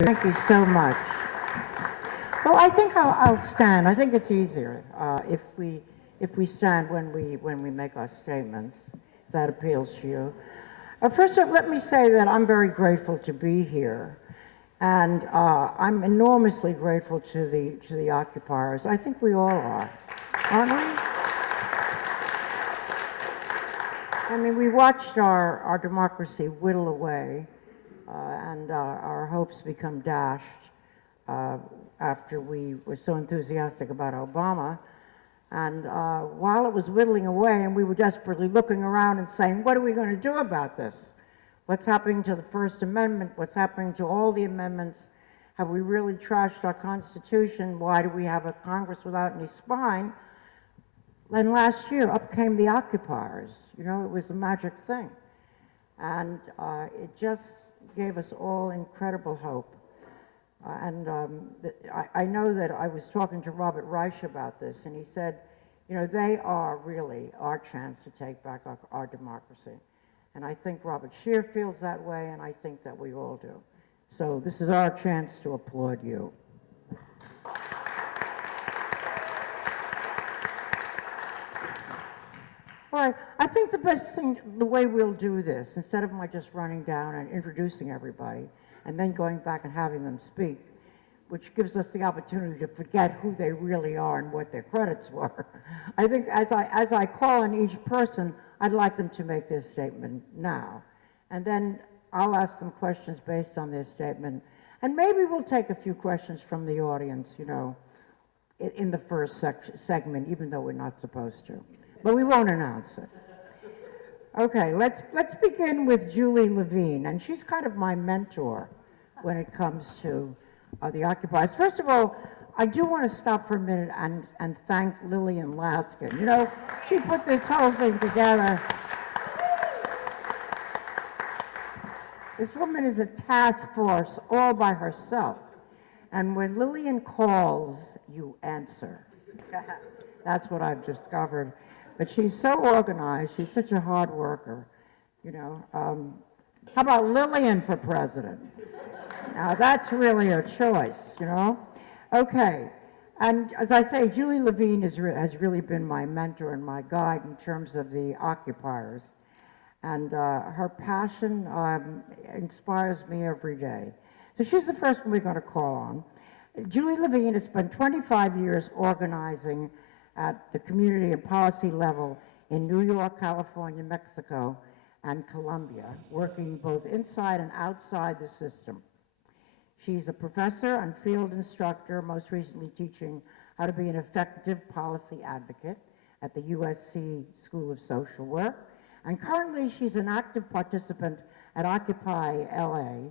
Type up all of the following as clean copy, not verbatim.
Thank you so much. Well, I think I'll stand. I think it's easier if we stand when we make our statements. That appeals to you. First of all, let me say that I'm very grateful to be here, and I'm enormously grateful to the occupiers. I think we all are, aren't we? I mean, we watched our democracy whittle away, and our hopes become dashed uh, after we were so enthusiastic about Obama. And while it was whittling away and we were desperately looking around and saying, what are we going to do about this? What's happening to the First Amendment? What's happening to all the amendments? Have we really trashed our Constitution? Why do we have a Congress without any spine? Then last year, up came the occupiers. You know, it was a magic thing. And it just gave us all incredible hope. I know that I was talking to Robert Reich about this, and he said, you know, they are really our chance to take back our democracy. And I think Robert Scheer feels that way, and I think that we all do. So this is our chance to applaud you. All right, I think the best thing, the way we'll do this, instead of my just running down and introducing everybody, and then going back and having them speak, which gives us the opportunity to forget who they really are and what their credits were. I think as I call on each person, I'd like them to make their statement now. And then I'll ask them questions based on their statement. And maybe we'll take a few questions from the audience, you know, in the first segment, even though we're not supposed to. But we won't announce it. Okay, let's begin with Julie Levine, and she's kind of my mentor when it comes to the occupiers. First of all, I do want to stop for a minute and thank Lillian Laskin. You know, she put this whole thing together. This woman is a task force all by herself. And when Lillian calls, you answer. That's what I've discovered. But she's so organized. She's such a hard worker. You know, how about Lillian for president? Now that's really a choice, you know? Okay, and as I say, Julie Levine has really been my mentor and my guide in terms of the occupiers. And her passion inspires me every day. So she's the first one we're going to call on. Julie Levine has spent 25 years organizing at the community and policy level in New York, California, Mexico, and Colombia, working both inside and outside the system. She's a professor and field instructor, most recently teaching how to be an effective policy advocate at the USC School of Social Work. And currently, she's an active participant at Occupy LA,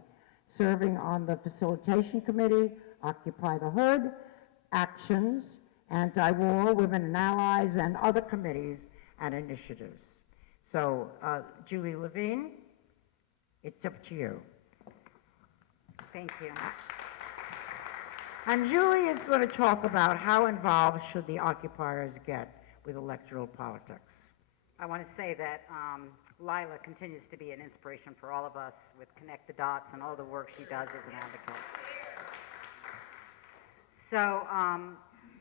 serving on the Facilitation Committee, Occupy the Hood, Actions, Anti-War, Women and Allies, and other committees and initiatives. So, Julie Levine, it's up to you. Thank you. And Julie is going to talk about how involved should the occupiers get with electoral politics. I want to say that Lila continues to be an inspiration for all of us with Connect the Dots and all the work she does as an advocate. So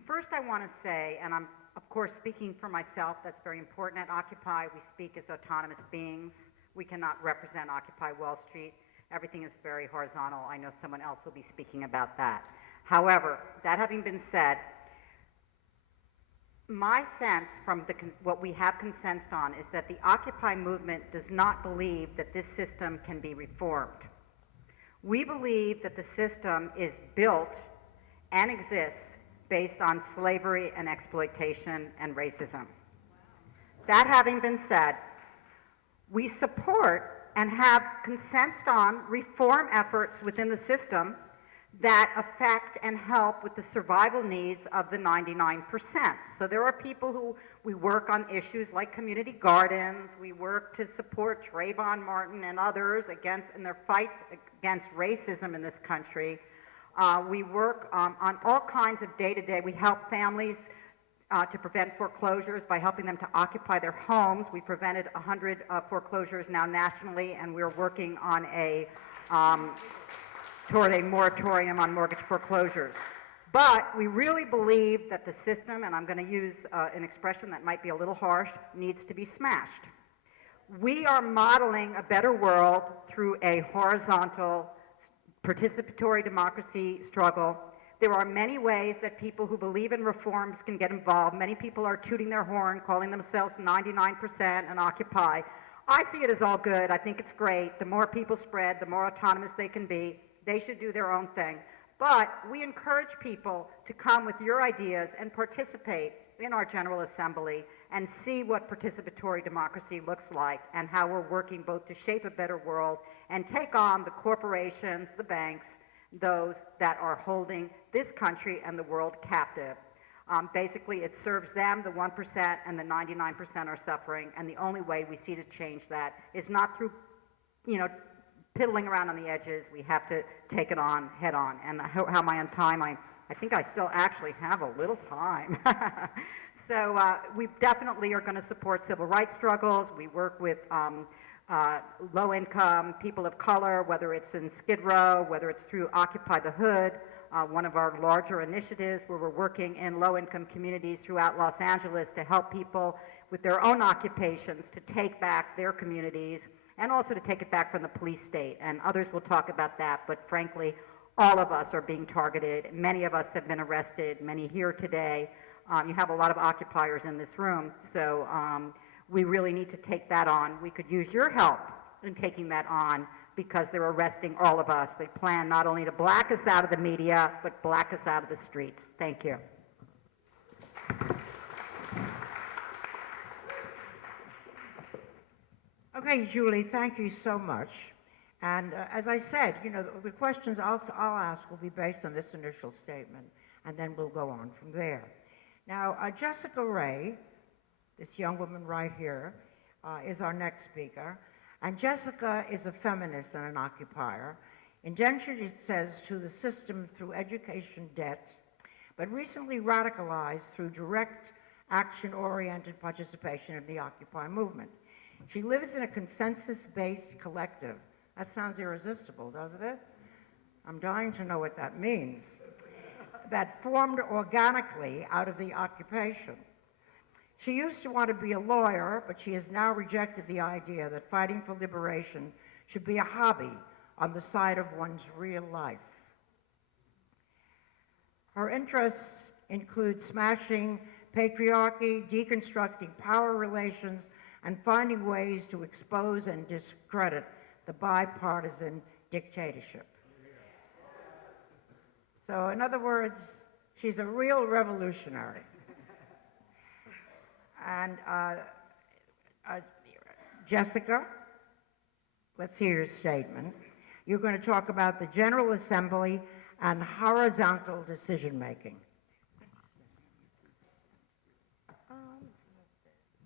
first I want to say, and I'm of course speaking for myself, that's very important. At Occupy, we speak as autonomous beings. We cannot represent Occupy Wall Street. Everything is very horizontal. I know someone else will be speaking about that. However, that having been said, my sense from what we have consensus on is that the Occupy movement does not believe that this system can be reformed. We believe that the system is built and exists based on slavery and exploitation and racism. That having been said, we support and have consensus on reform efforts within the system that affect and help with the survival needs of the 99%. So there are people who we work on issues like community gardens, we work to support Trayvon Martin and others in their fights against racism in this country. We work on all kinds of day-to-day. We help families to prevent foreclosures by helping them to occupy their homes. We prevented 100 foreclosures now nationally, and we're working on a toward a moratorium on mortgage foreclosures. But we really believe that the system, and I'm going to use an expression that might be a little harsh, needs to be smashed. We are modeling a better world through a horizontal participatory democracy struggle. There are many ways that people who believe in reforms can get involved. Many people are tooting their horn, calling themselves 99% and Occupy. I see it as all good. I think it's great. The more people spread, the more autonomous they can be. They should do their own thing. But we encourage people to come with your ideas and participate in our General Assembly and see what participatory democracy looks like and how we're working both to shape a better world and take on the corporations, the banks, those that are holding this country and the world captive. Basically, it serves them, the 1%, and the 99% are suffering, and the only way we see to change that is not through, piddling around on the edges. We have to take it on head on. And how am I on time? I think I still actually have a little time. So we definitely are going to support civil rights struggles. We work with low-income people of color, whether it's in Skid Row, whether it's through Occupy the Hood, one of our larger initiatives where we're working in low-income communities throughout Los Angeles to help people with their own occupations to take back their communities and also to take it back from the police state. And others will talk about that, but frankly, all of us are being targeted. Many of us have been arrested, many here today. You have a lot of occupiers in this room, so we really need to take that on. We could use your help in taking that on because they're arresting all of us. They plan not only to black us out of the media, but black us out of the streets. Thank you. Okay, Julie, thank you so much. And as I said, the questions I'll ask will be based on this initial statement, and then we'll go on from there. Now, Jessica Ray, this young woman right here, is our next speaker. And Jessica is a feminist and an occupier. Indentured, it says, to the system through education debt, but recently radicalized through direct action-oriented participation in the Occupy movement. She lives in a consensus-based collective. That sounds irresistible, doesn't it? I'm dying to know what that means. That formed organically out of the occupation. She used to want to be a lawyer, but she has now rejected the idea that fighting for liberation should be a hobby on the side of one's real life. Her interests include smashing patriarchy, deconstructing power relations, and finding ways to expose and discredit the bipartisan dictatorship. So, in other words, she's a real revolutionary. And Jessica, let's hear your statement. You're going to talk about the General Assembly and horizontal decision making.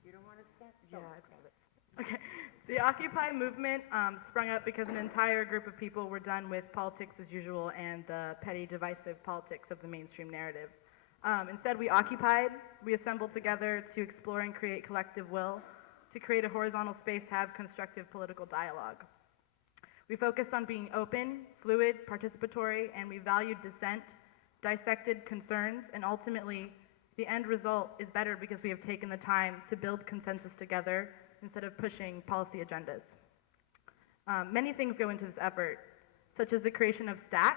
You don't want to start? Yeah, I got it. Okay. The Occupy movement sprung up because an entire group of people were done with politics as usual and the petty, divisive politics of the mainstream narrative. Instead, we occupied, we assembled together to explore and create collective will, to create a horizontal space to have constructive political dialogue. We focused on being open, fluid, participatory, and we valued dissent, dissected concerns, and ultimately, the end result is better because we have taken the time to build consensus together instead of pushing policy agendas. Many things go into this effort, such as the creation of STAC,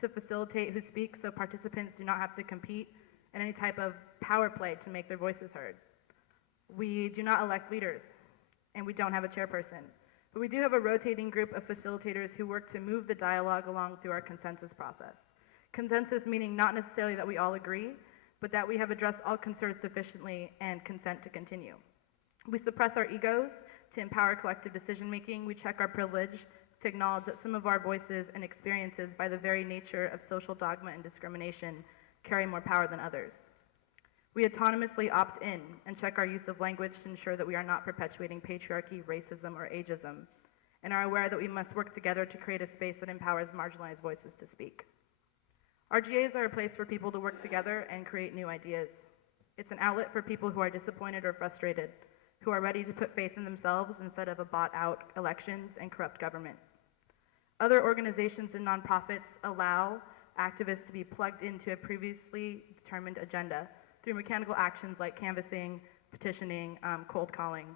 to facilitate who speaks so participants do not have to compete in any type of power play to make their voices heard. We do not elect leaders, and we don't have a chairperson, but we do have a rotating group of facilitators who work to move the dialogue along through our consensus process. Consensus meaning not necessarily that we all agree, but that we have addressed all concerns sufficiently and consent to continue. We suppress our egos to empower collective decision making. We check our privilege to acknowledge that some of our voices and experiences, by the very nature of social dogma and discrimination, carry more power than others. We autonomously opt in and check our use of language to ensure that we are not perpetuating patriarchy, racism, or ageism, and are aware that we must work together to create a space that empowers marginalized voices to speak. RGAs are a place for people to work together and create new ideas. It's an outlet for people who are disappointed or frustrated, who are ready to put faith in themselves instead of a bought-out elections and corrupt government. Other organizations and nonprofits allow activists to be plugged into a previously determined agenda through mechanical actions like canvassing, petitioning, cold calling.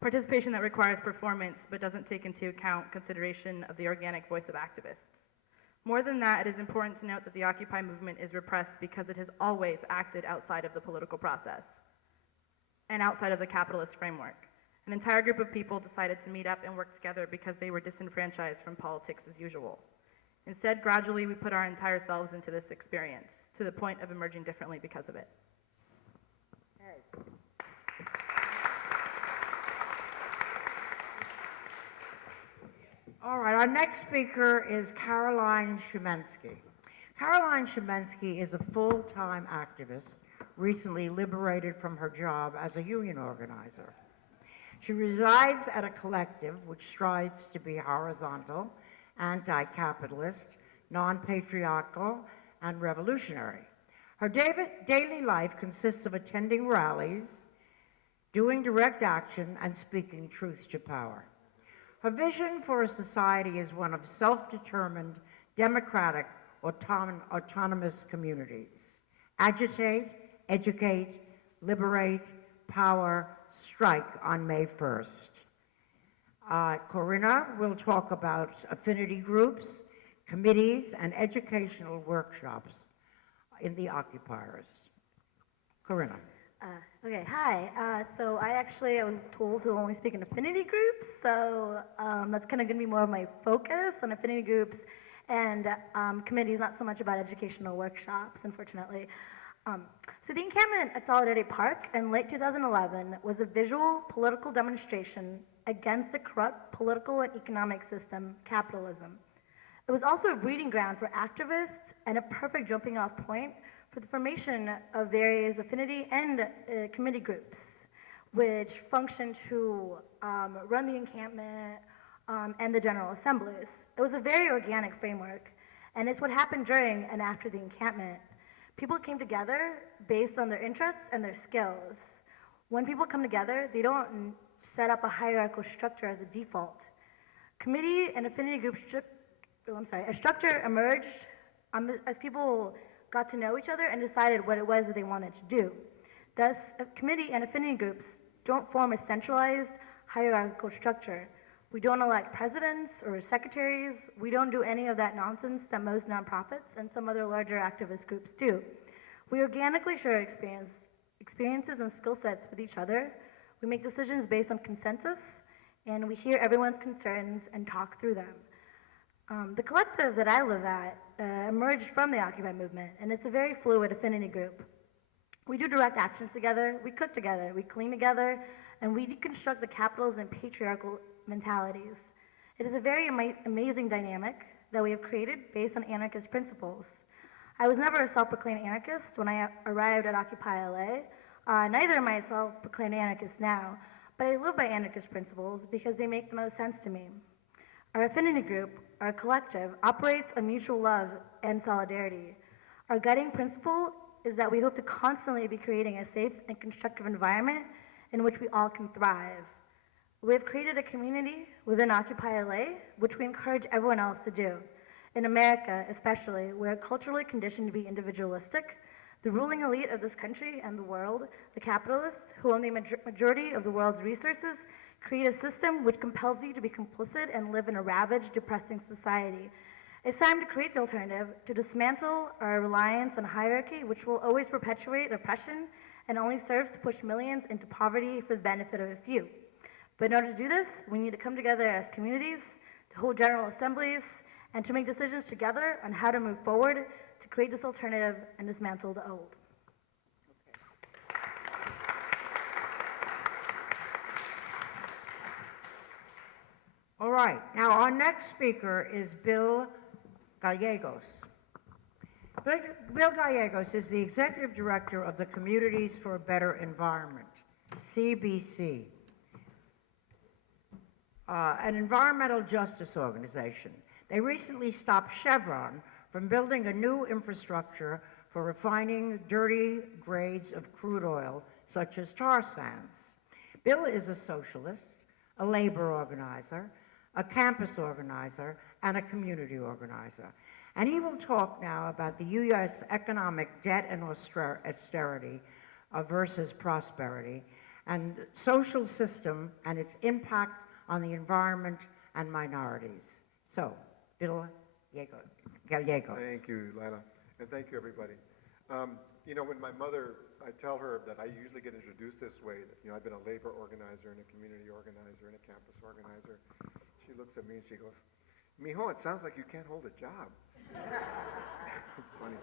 Participation that requires performance but doesn't take into account consideration of the organic voice of activists. More than that, it is important to note that the Occupy movement is repressed because it has always acted outside of the political process and outside of the capitalist framework. An entire group of people decided to meet up and work together because they were disenfranchised from politics as usual. Instead, gradually, we put our entire selves into this experience, to the point of emerging differently because of it. All right, our next speaker is Caroline Shumensky. Caroline Shumensky is a full-time activist, recently liberated from her job as a union organizer. She resides at a collective which strives to be horizontal, anti-capitalist, non-patriarchal, and revolutionary. Her daily life consists of attending rallies, doing direct action, and speaking truth to power. Her vision for a society is one of self-determined, democratic, autonomous communities. Agitate, educate, liberate, power, strike on May 1st. Corinna will talk about affinity groups, committees, and educational workshops in the occupiers. Corinna. Okay, hi. So I was told to only speak in affinity groups, so that's kind of going to be more of my focus on affinity groups and committees, not so much about educational workshops, unfortunately. So the encampment at Solidarity Park in late 2011 was a visual political demonstration against the corrupt political and economic system, capitalism. It was also a breeding ground for activists and a perfect jumping off point for the formation of various affinity and committee groups, which function to run the encampment and the General Assemblies. It was a very organic framework, and it's what happened during and after the encampment. People came together based on their interests and their skills. When people come together, they don't set up a hierarchical structure as a default. Committee and affinity groups, a structure emerged as people got to know each other and decided what it was that they wanted to do. Thus, a committee and affinity groups don't form a centralized hierarchical structure. We don't elect presidents or secretaries. We don't do any of that nonsense that most nonprofits and some other larger activist groups do. We organically share experiences and skill sets with each other. We make decisions based on consensus, and we hear everyone's concerns and talk through them. The collective that I live at emerged from the Occupy movement, and it's a very fluid affinity group. We do direct actions together, we cook together, we clean together, and we deconstruct the capitalism and patriarchal mentalities. It is a very amazing dynamic that we have created based on anarchist principles. I was never a self-proclaimed anarchist when I arrived at Occupy LA. Neither am I a self-proclaimed anarchist now, but I live by anarchist principles because they make the most sense to me. Our affinity group, our collective, operates on mutual love and solidarity. Our guiding principle is that we hope to constantly be creating a safe and constructive environment in which we all can thrive. We have created a community within Occupy LA, which we encourage everyone else to do. In America, especially, we're culturally conditioned to be individualistic. The ruling elite of this country and the world, the capitalists, who own the majority of the world's resources, create a system which compels you to be complicit and live in a ravaged, depressing society. It's time to create the alternative, to dismantle our reliance on hierarchy, which will always perpetuate oppression and only serves to push millions into poverty for the benefit of a few. But in order to do this, we need to come together as communities, to hold general assemblies, and to make decisions together on how to move forward to create this alternative and dismantle the old. All right, now our next speaker is Bill Gallegos. Bill Gallegos is the Executive Director of the Communities for a Better Environment, CBC, an environmental justice organization. They recently stopped Chevron from building a new infrastructure for refining dirty grades of crude oil, such as tar sands. Bill is a socialist, a labor organizer, a campus organizer, and a community organizer. And he will talk now about the U.S. economic debt and austerity versus prosperity, and social system and its impact on the environment and minorities. So, Bill Gallegos. Thank you, Lila, and thank you, everybody. You know, when my mother, I tell her that I usually get introduced this way, that, you know, I've been a labor organizer and a community organizer and a campus organizer. She looks at me and she goes, "Mijo, it sounds like you can't hold a job." It's funny.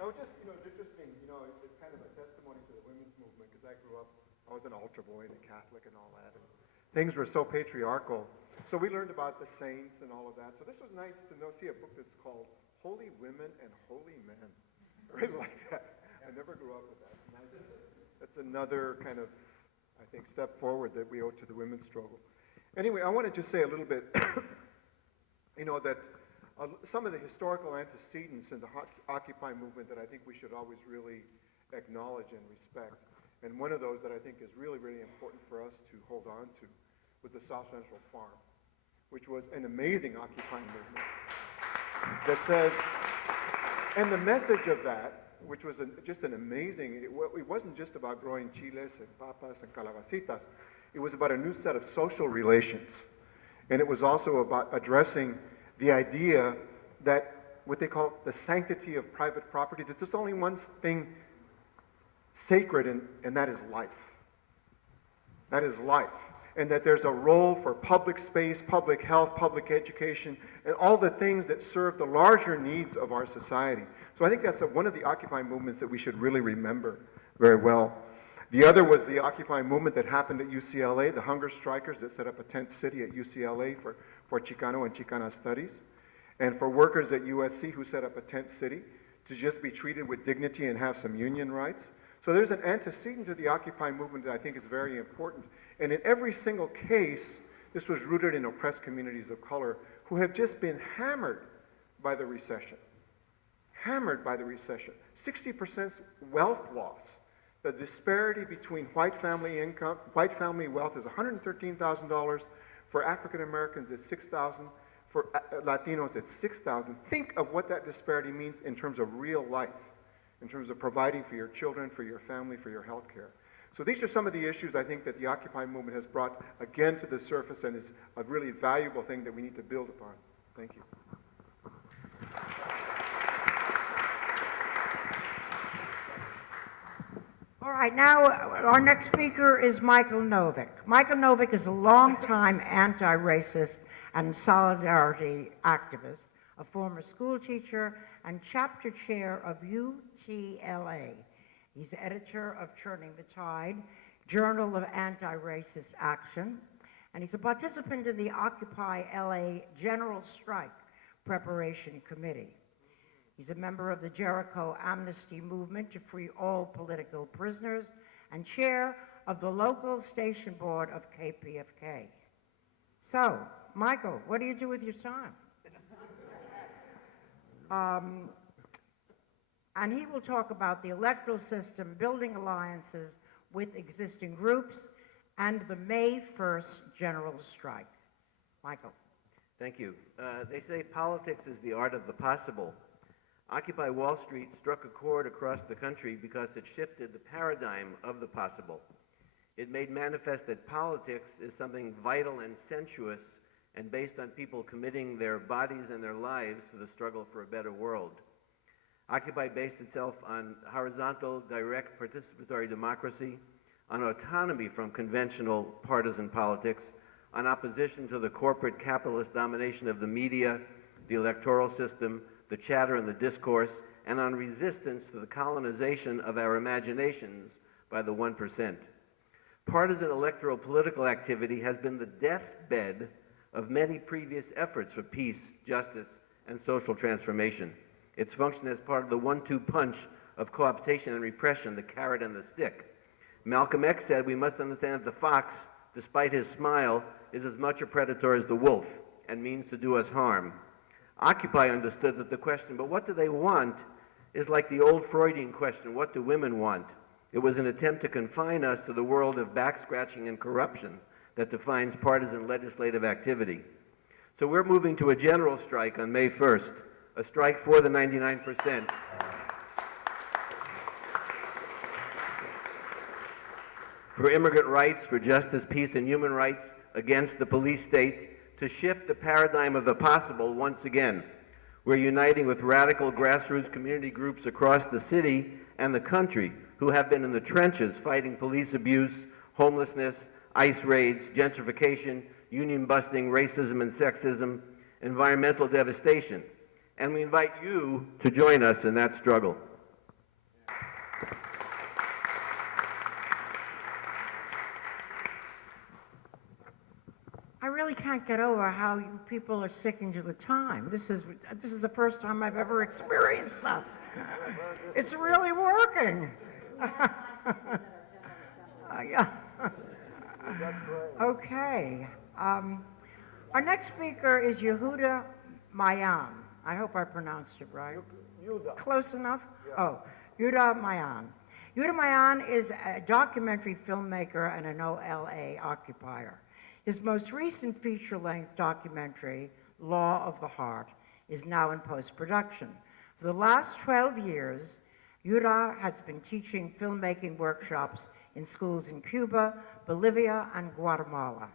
No, just, you know, it's interesting, you know, it's kind of a testimony to the women's movement, because I grew up, I was an altar boy and a Catholic and all that, and things were so patriarchal. So we learned about the saints and all of that. So this was nice to know, see a book that's called Holy Women and Holy Men. I really like that. I never grew up with that. Nice. That's another kind of, I think, step forward that we owe to the women's struggle. Anyway, I want to just say a little bit, you know, that some of the historical antecedents in the Occupy movement that I think we should always really acknowledge and respect. And one of those that I think is really, really important for us to hold on to was the South Central Farm, which was an amazing Occupy movement that says, and the message of that, which was just an amazing, it wasn't just about growing chiles and papas and calabacitas. It was about a new set of social relations. And it was also about addressing the idea that what they call the sanctity of private property, that there's only one thing sacred, and that is life. That is life. And that there's a role for public space, public health, public education, and all the things that serve the larger needs of our society. So I think that's one of the Occupy movements that we should really remember very well. The other was the Occupy movement that happened at UCLA, the hunger strikers that set up a tent city at UCLA for Chicano and Chicana studies, and for workers at USC who set up a tent city to just be treated with dignity and have some union rights. So there's an antecedent to the Occupy movement that I think is very important. And in every single case, this was rooted in oppressed communities of color who have just been hammered by the recession. Hammered by the recession. 60% wealth loss. The disparity between white family income, white family wealth is $113,000. For African Americans, it's $6,000. For Latinos, it's $6,000. Think of what that disparity means in terms of real life, in terms of providing for your children, for your family, for your health care. So these are some of the issues I think that the Occupy movement has brought again to the surface, and is a really valuable thing that we need to build upon. Thank you. All right, now our next speaker is Michael Novick. Michael Novick is a longtime anti-racist and solidarity activist, a former school teacher and chapter chair of UTLA. He's editor of Turning the Tide, Journal of Anti-Racist Action, and he's a participant in the Occupy LA General Strike Preparation Committee. He's a member of the Jericho Amnesty Movement to free all political prisoners and chair of the local station board of KPFK. So, Michael, what do you do with your time? And he will talk about the electoral system, building alliances with existing groups, and the May 1st general strike. Michael. Thank you. They say politics is the art of the possible. Occupy Wall Street struck a chord across the country because it shifted the paradigm of the possible. It made manifest that politics is something vital and sensuous and based on people committing their bodies and their lives to the struggle for a better world. Occupy based itself on horizontal, direct, participatory democracy, on autonomy from conventional partisan politics, on opposition to the corporate capitalist domination of the media, the electoral system, the chatter and the discourse, and on resistance to the colonization of our imaginations by the 1%. Partisan electoral political activity has been the deathbed of many previous efforts for peace, justice, and social transformation. It's functioned as part of the 1-2 punch of cooptation and repression, the carrot and the stick. Malcolm X said we must understand that the fox, despite his smile, is as much a predator as the wolf and means to do us harm. Occupy understood that the question, but what do they want, is like the old Freudian question, what do women want? It was an attempt to confine us to the world of back-scratching and corruption that defines partisan legislative activity. So we're moving to a general strike on May 1st, a strike for the 99%. For immigrant rights, for justice, peace, and human rights, against the police state, to shift the paradigm of the possible once again. We're uniting with radical grassroots community groups across the city and the country who have been in the trenches fighting police abuse, homelessness, ICE raids, gentrification, union busting, racism and sexism, environmental devastation. And we invite you to join us in that struggle. I really can't get over how you people are sticking to the time. This is the first time I've ever experienced that. It's really working. Yeah. Okay. Our next speaker is Yehuda Mayan. I hope I pronounced it right. Yehuda. Close enough? Yeah. Oh, Yehuda Mayan. Yehuda Mayan is a documentary filmmaker and an OLA occupier. His most recent feature-length documentary, Law of the Heart, is now in post-production. For the last 12 years, Yehuda has been teaching filmmaking workshops in schools in Cuba, Bolivia, and Guatemala.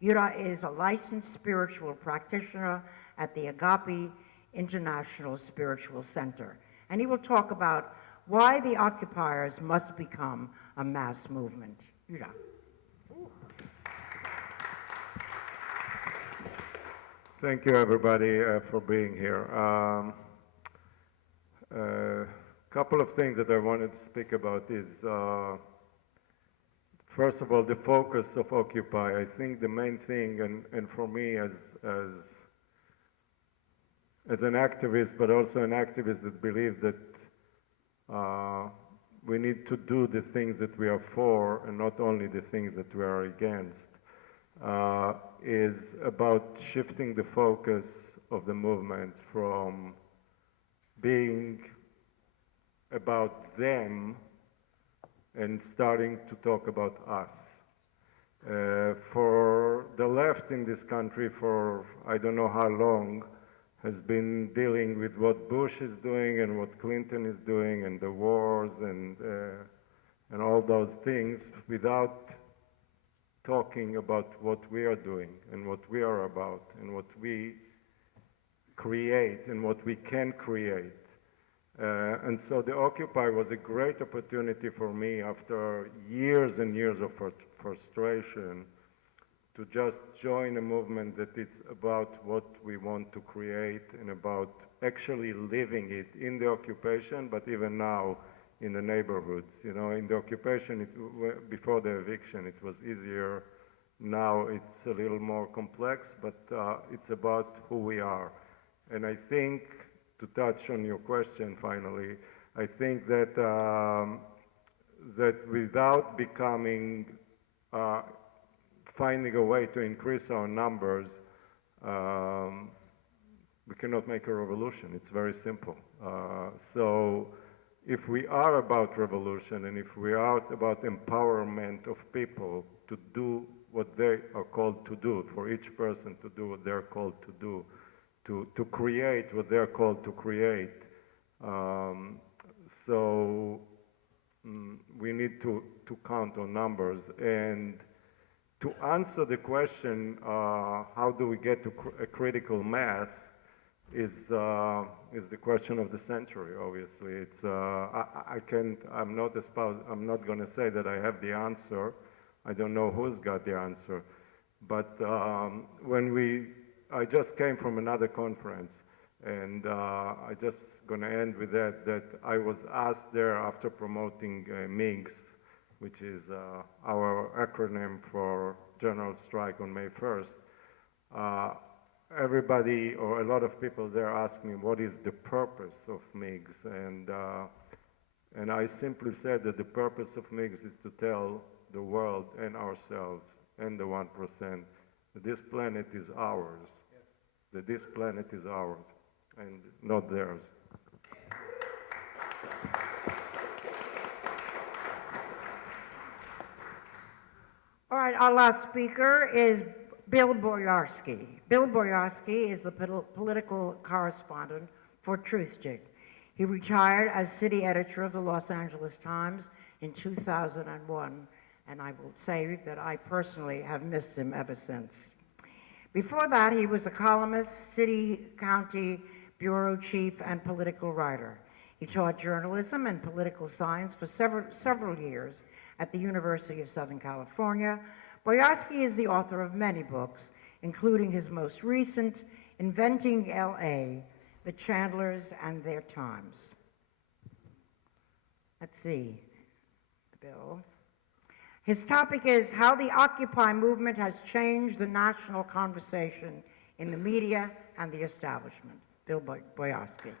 Yehuda is a licensed spiritual practitioner at the Agape International Spiritual Center, and he will talk about why the occupiers must become a mass movement. Yehuda. Thank you, everybody, for being here. Couple of things that I wanted to speak about is, first of all, the focus of Occupy. I think the main thing, and for me as an activist, but also an activist that believes that we need to do the things that we are for and not only the things that we are against, is about shifting the focus of the movement from being about them and starting to talk about us. For the left in this country for I don't know how long has been dealing with what Bush is doing and what Clinton is doing and the wars and all those things without talking about what we are doing and what we are about and what we create and what we can create. And so the Occupy was a great opportunity for me after years and years of frustration to just join a movement that is about what we want to create and about actually living it in the occupation, but even now in the neighborhoods. You know, in the occupation, before the eviction, it was easier. Now it's a little more complex, but it's about who we are. And I think, to touch on your question finally, I think that that without becoming, finding a way to increase our numbers, we cannot make a revolution. It's very simple. So if we are about revolution and if we are about empowerment of people to do what they are called to do, for each person to do what they're called to do, to create what they're called to create. So we need to count on numbers. And to answer the question, how do we get to a critical mass, is the question of the century. Obviously, it's I'm not going to say that I have the answer. I don't know who's got the answer. But I just came from another conference, and I just going to end with that I was asked there after promoting MIGS, which is our acronym for General Strike on May 1st. Everybody, or a lot of people there, asked me what is the purpose of MIGS, and I simply said that the purpose of MIGS is to tell the world and ourselves and the 1% that this planet is ours. That this planet is ours and not theirs. All right, our last speaker is Bill Boyarsky. Bill Boyarsky is the political correspondent for Truthdig. He retired as city editor of the Los Angeles Times in 2001, and I will say that I personally have missed him ever since. Before that, he was a columnist, city, county, bureau chief, and political writer. He taught journalism and political science for several years at the University of Southern California. Boyarsky is the author of many books, including his most recent, Inventing L.A., The Chandlers and Their Times. Let's see, Bill. His topic is how the Occupy movement has changed the national conversation in the media and the establishment. Bill Boyarsky.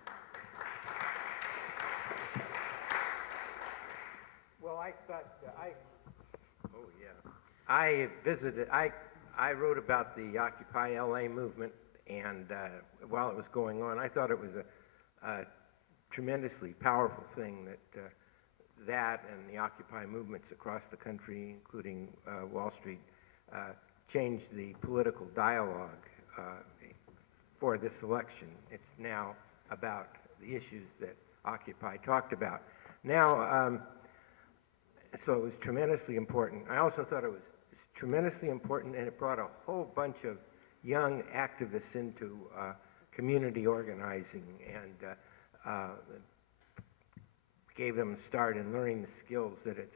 Well, I thought, I visited, I wrote about the Occupy LA movement, and while it was going on, I thought it was a tremendously powerful thing that that and the Occupy movements across the country, including Wall Street, changed the political dialogue for this election. It's now about the issues that Occupy talked about. Now, so it was tremendously important. I also thought it was tremendously important, and it brought a whole bunch of young activists into community organizing and gave them a start in learning the skills that are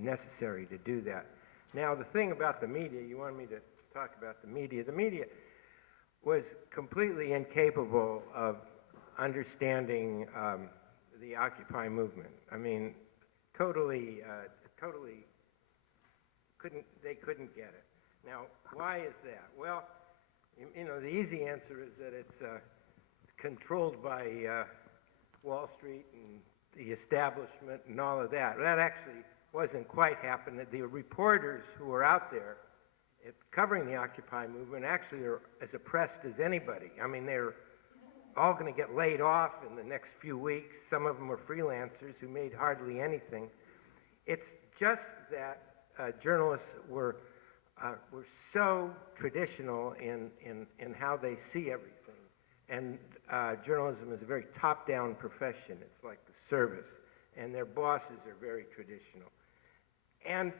necessary to do that. Now, the thing about the media, you wanted me to talk about the media. The media was completely incapable of understanding the Occupy movement. I mean, totally couldn't get it. Now, why is that? Well, you know, the easy answer is that it's controlled by Wall Street and the establishment and all of that. That actually wasn't quite happening. The reporters who were out there covering the Occupy movement actually are as oppressed as anybody. I mean, they're all going to get laid off in the next few weeks. Some of them were freelancers who made hardly anything. It's just that journalists were so traditional in how they see everything. And journalism is a very top-down profession. It's like the service. And their bosses are very traditional. And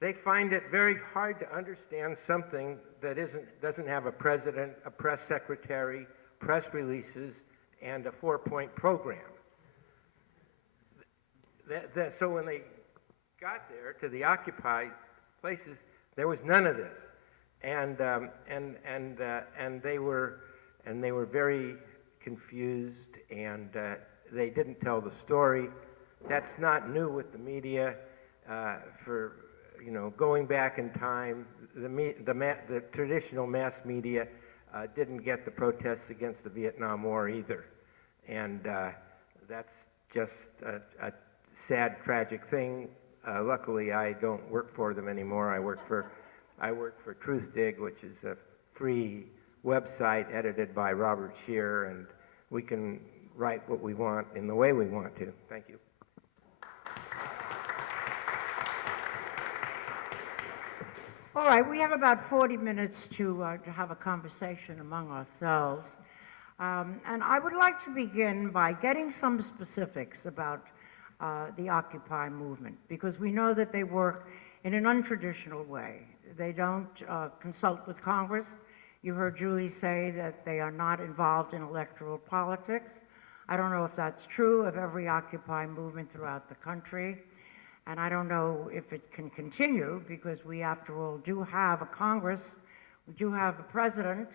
they find it very hard to understand something that doesn't have a president, a press secretary, press releases, and a 4-point program. So when they got there to the Occupy places, there was none of this, and they were very confused, and they didn't tell the story. That's not new with the media. For going back in time, the traditional mass media didn't get the protests against the Vietnam War either, and that's just a sad, tragic thing. Luckily, I don't work for them anymore. I work for Truthdig, which is a free website edited by Robert Scheer, and we can write what we want in the way we want to. Thank you. All right, we have about 40 minutes to have a conversation among ourselves. And I would like to begin by getting some specifics about the Occupy movement, because we know that they work in an untraditional way. They don't consult with Congress. You heard Julie say that they are not involved in electoral politics. I don't know if that's true of every Occupy movement throughout the country. And I don't know if it can continue, because we, after all, do have a Congress. We do have a president.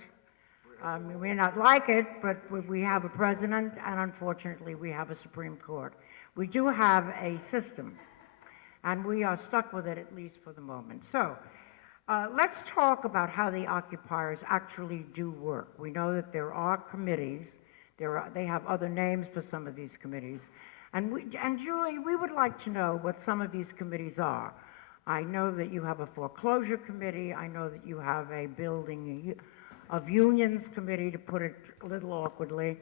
We may not like it, but we have a president, and unfortunately, we have a Supreme Court. We do have a system, and we are stuck with it, at least for the moment. So let's talk about how the occupiers actually do work. We know that there are committees. They have other names for some of these committees. And Julie, we would like to know what some of these committees are. I know that you have a foreclosure committee. I know that you have a building of unions committee, to put it a little awkwardly.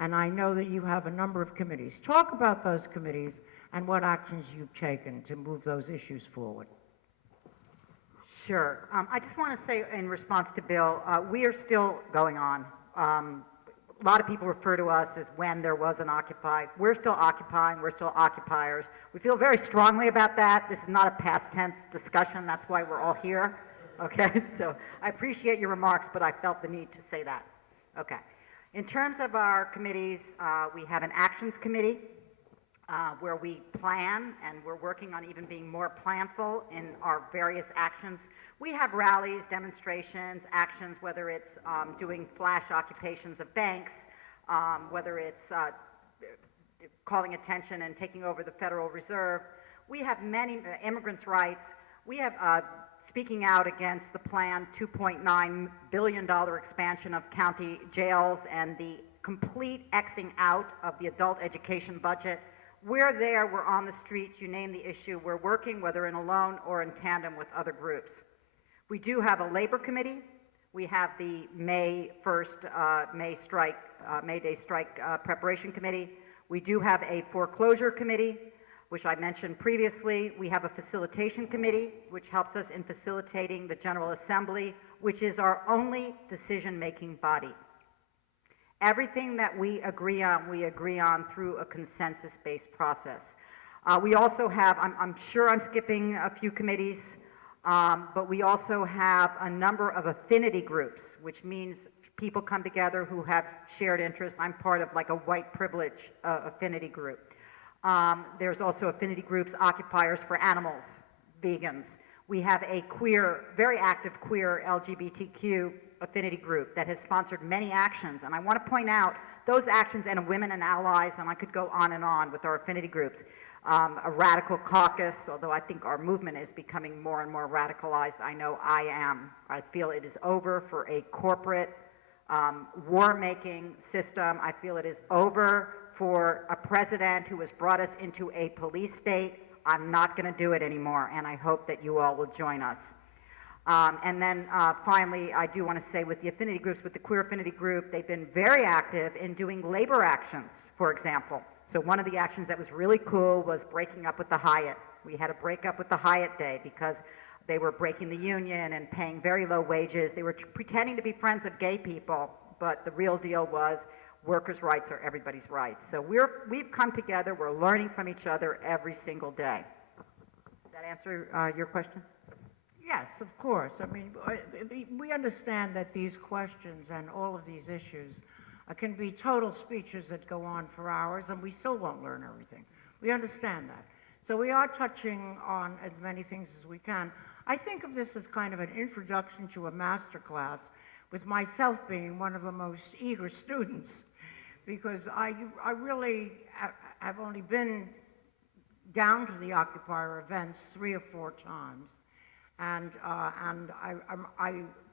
And I know that you have a number of committees. Talk about those committees and what actions you've taken to move those issues forward. Sure. I just want to say in response to Bill, we are still going on. A lot of people refer to us as when there was an Occupy. We're still occupying, we're still occupiers. We feel very strongly about that. This is not a past tense discussion, that's why we're all here. Okay, so I appreciate your remarks, but I felt the need to say that. Okay. In terms of our committees, we have an actions committee where we plan, and we're working on even being more planful in our various actions. We have rallies, demonstrations, actions, whether it's doing flash occupations of banks, whether it's calling attention and taking over the Federal Reserve. We have many immigrants' rights. We have speaking out against the planned $2.9 billion expansion of county jails and the complete Xing out of the adult education budget. We're there, we're on the streets, you name the issue, we're working whether in alone or in tandem with other groups. We do have a labor committee. We have the May 1st, May Day strike preparation committee. We do have a foreclosure committee, which I mentioned previously. We have a facilitation committee, which helps us in facilitating the General Assembly, which is our only decision-making body. Everything that we agree on through a consensus-based process. We also have, I'm sure I'm skipping a few committees, but we also have a number of affinity groups, which means people come together who have shared interests. I'm part of like a white privilege affinity group. There's also affinity groups, occupiers for animals, vegans. We have a queer, very active queer LGBTQ affinity group that has sponsored many actions. And I want to point out those actions and women and allies, and I could go on and on with our affinity groups. A radical caucus, although I think our movement is becoming more and more radicalized. I know I am. I feel it is over for a corporate war-making system. I feel it is over for a president who has brought us into a police state. I'm not going to do it anymore, and I hope that you all will join us. And then finally, I do want to say with the affinity groups, with the queer affinity group, they've been very active in doing labor actions, for example. So one of the actions that was really cool was breaking up with the Hyatt. We had a break up with the Hyatt Day because they were breaking the union and paying very low wages. They were pretending to be friends of gay people, but the real deal was workers' rights are everybody's rights. So we've come together, we're learning from each other every single day. Does that answer your question? Yes, of course. I mean, we understand that these questions and all of these issues can be total speeches that go on for hours, and we still won't learn everything. We understand that. So we are touching on as many things as we can. I think of this as kind of an introduction to a master class, with myself being one of the most eager students, because I really have only been down to the Occupier events 3 or 4 times. And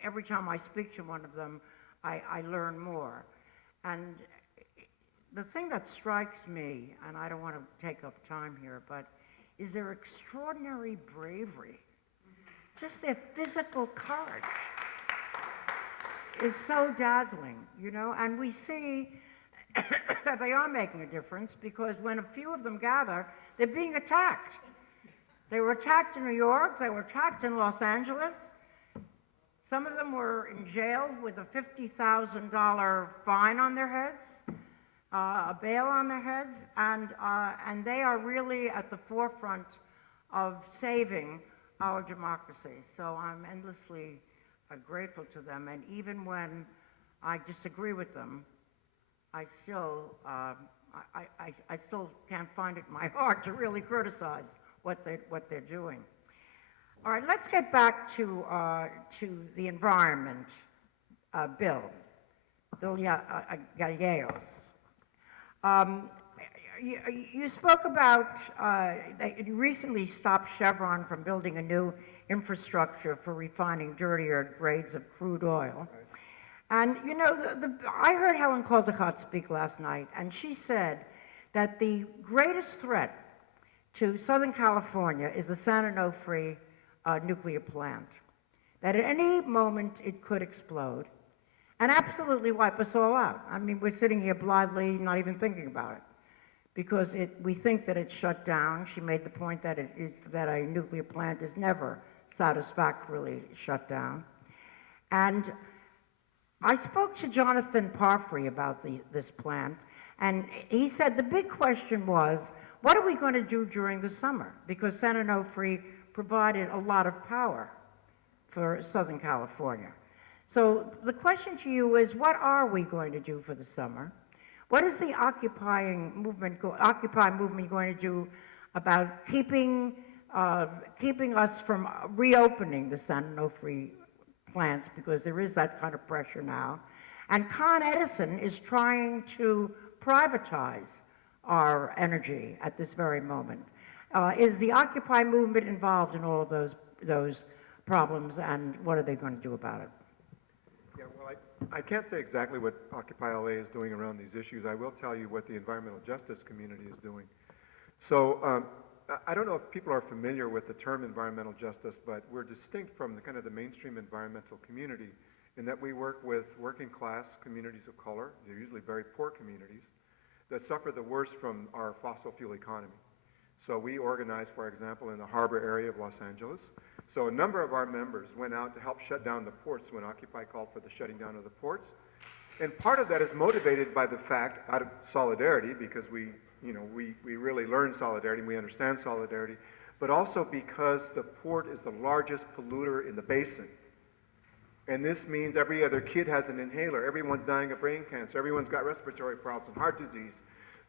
every time I speak to one of them, I learn more. And the thing that strikes me, and I don't want to take up time here, but is their extraordinary bravery. Just their physical courage is so dazzling, you know, and we see that they are making a difference because when a few of them gather, they're being attacked. They were attacked in New York, they were attacked in Los Angeles. Some of them were in jail with a $50,000 fine on their heads, a bail on their heads, and they are really at the forefront of saving our democracy. So I'm endlessly grateful to them, and even when I disagree with them, I still can't find it in my heart to really criticize what they're doing. All right, let's get back to the environment bill, Bill Gallegos. You spoke about that you recently stopped Chevron from building a new infrastructure for refining dirtier grades of crude oil. And you know, I heard Helen Caldicott speak last night, and she said that the greatest threat to Southern California is the San Onofre nuclear plant, that at any moment it could explode and absolutely wipe us all out. I mean, we're sitting here blithely, not even thinking about it, because we think that it's shut down. She made the point that that a nuclear plant is never satisfactorily shut down. And I spoke to Jonathan Parfrey about this plant, and he said the big question was, what are we going to do during the summer? Because San Onofre provided a lot of power for Southern California. So the question to you is, what are we going to do for the summer? What is the Occupy movement going to do about keeping us from reopening the San Onofre plants, because there is that kind of pressure now? And Con Edison is trying to privatize our energy at this very moment. Is the Occupy movement involved in all of those problems, and what are they going to do about it? Yeah, well, I can't say exactly what Occupy LA is doing around these issues. I will tell you what the environmental justice community is doing. So I don't know if people are familiar with the term environmental justice, but we're distinct from the kind of the mainstream environmental community in that we work with working class communities of color. They're usually very poor communities that suffer the worst from our fossil fuel economy. So we organize, for example, in the harbor area of Los Angeles. So a number of our members went out to help shut down the ports when Occupy called for the shutting down of the ports. And part of that is motivated by the fact, out of solidarity, because we really learn solidarity and we understand solidarity, but also because the port is the largest polluter in the basin. And this means every other kid has an inhaler, everyone's dying of brain cancer, everyone's got respiratory problems and heart disease.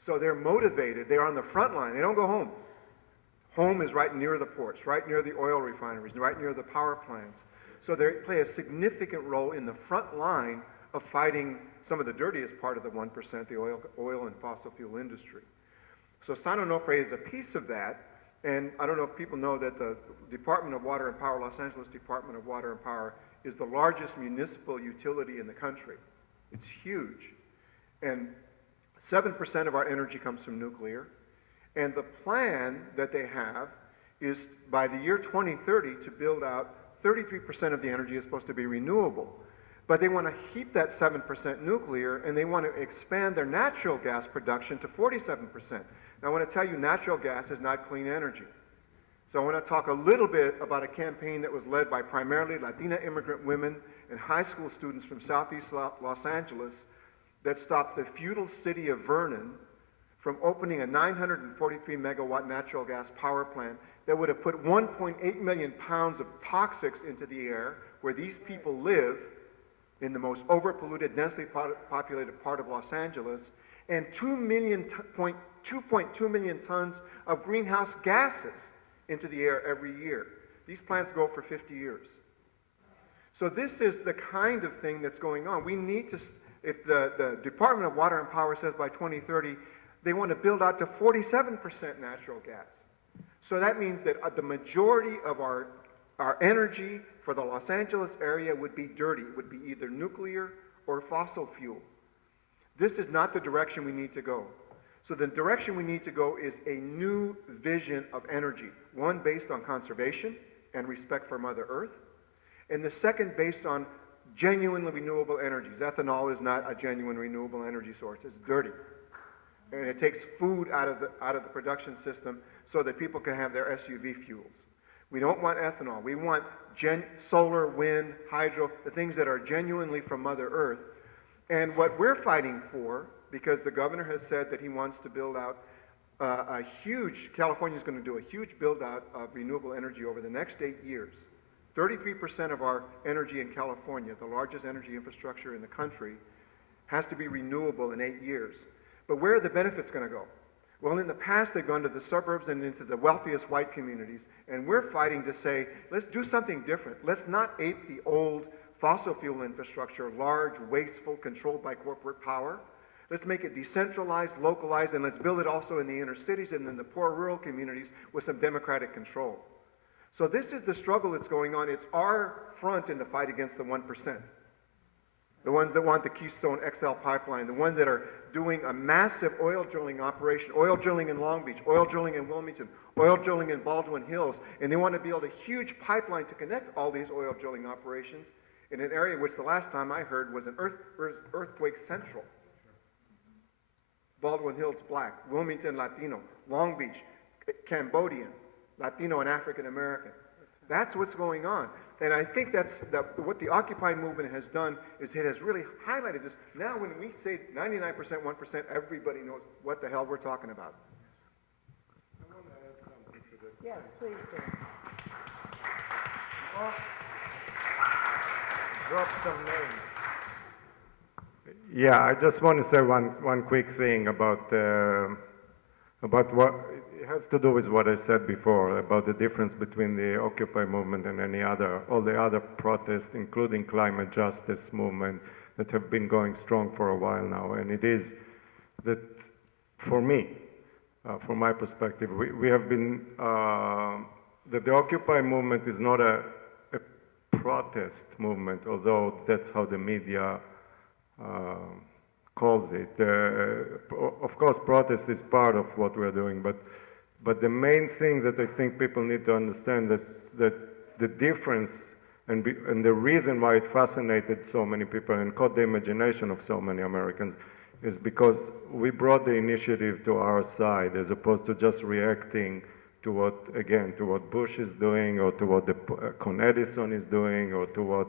So they're motivated, they're on the front line, they don't go home. Home is right near the ports, right near the oil refineries, right near the power plants. So they play a significant role in the front line of fighting some of the dirtiest part of the 1%, the oil and fossil fuel industry. So San Onofre is a piece of that, and I don't know if people know that the Department of Water and Power, Los Angeles Department of Water and Power, is the largest municipal utility in the country. It's huge. And 7% of our energy comes from nuclear. And the plan that they have is by the year 2030 to build out 33% of the energy is supposed to be renewable. But they want to keep that 7% nuclear, and they want to expand their natural gas production to 47%. Now I want to tell you, natural gas is not clean energy. So I want to talk a little bit about a campaign that was led by primarily Latina immigrant women and high school students from southeast Los Angeles that stopped the feudal city of Vernon from opening a 943 megawatt natural gas power plant that would have put 1.8 million pounds of toxics into the air where these people live in the most overpolluted, densely populated part of Los Angeles, and 2.2 million tons of greenhouse gases into the air every year. These plants go for 50 years. So this is the kind of thing that's going on. We need to, if the Department of Water and Power says by 2030, they want to build out to 47% natural gas. So that means that the majority of our energy for the Los Angeles area would be dirty. It would be either nuclear or fossil fuel. This is not the direction we need to go. So the direction we need to go is a new vision of energy, one based on conservation and respect for Mother Earth, and the second based on genuinely renewable energies. Ethanol is not a genuine renewable energy source. It's dirty. And it takes food out of the production system so that people can have their SUV fuels. We don't want ethanol. We want solar, wind, hydro, the things that are genuinely from Mother Earth. And what we're fighting for, because the governor has said that he wants to build out California's going to do a huge build out of renewable energy over the next 8 years. 33% of our energy in California, the largest energy infrastructure in the country, has to be renewable in 8 years. But where are the benefits going to go? Well, in the past, they've gone to the suburbs and into the wealthiest white communities, and we're fighting to say, let's do something different. Let's not ape the old fossil fuel infrastructure, large, wasteful, controlled by corporate power. Let's make it decentralized, localized, and let's build it also in the inner cities and in the poor rural communities with some democratic control. So this is the struggle that's going on. It's our front in the fight against the 1%. The ones that want the Keystone XL pipeline, the ones that are doing a massive oil drilling operation, oil drilling in Long Beach, oil drilling in Wilmington, oil drilling in Baldwin Hills, and they want to build a huge pipeline to connect all these oil drilling operations in an area which the last time I heard was an earthquake central. Baldwin Hills Black, Wilmington Latino, Long Beach Cambodian, Latino and African American. That's what's going on. And I think what the Occupy movement has done is it has really highlighted this. Now when we say 99%, 1%, everybody knows what the hell we're talking about. Yes, please do. Drop some names. Yeah, I just want to say one quick thing about what it has to do with what I said before about the difference between the Occupy movement and all the other protests, including climate justice movement that have been going strong for a while now. And it is that, for me, from my perspective, we have been that the Occupy movement is not a protest movement, although that's how the media calls it. Of course, protest is part of what we're doing, but the main thing that I think people need to understand that the difference and the reason why it fascinated so many people and caught the imagination of so many Americans is because we brought the initiative to our side as opposed to just reacting to what Bush is doing or to what Con Edison is doing or to what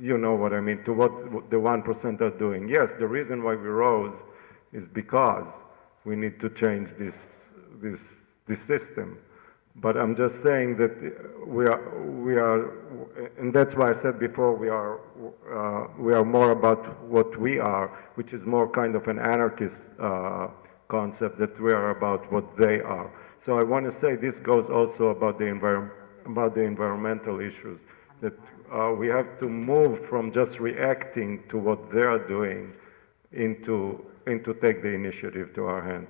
you know what I mean, to what the 1% are doing. Yes, the reason why we rose is because we need to change this system. But I'm just saying that we are, and that's why I said before we are more about what we are, which is more kind of an anarchist concept that we are about what they are. So I want to say this goes also about the environmental issues, that we have to move from just reacting to what they are doing into take the initiative to our hands.